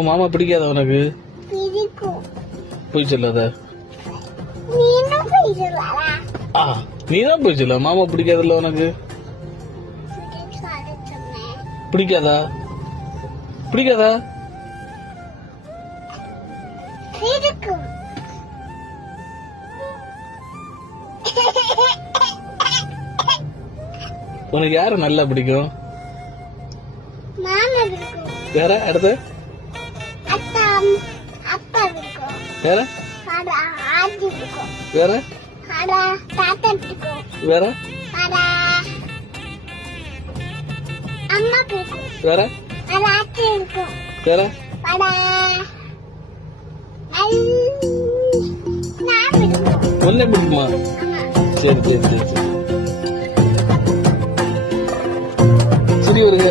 உன் மாமா பிடிக்காத உனக்கு? போய் சொல்லாத. நீதான் போய் சொல்ல. மாமா பிடிக்காதுல்ல உனக்கு? பிடிக்காதா? பிடிக்காதா? உனக்கு யாரு நல்லா பிடிக்கும்? வேற அடுத்து வேற வேற வேற வேற வேற ஒன்னே பிடிக்குமா? சரி சரி சரி சரி சரி வருங்க.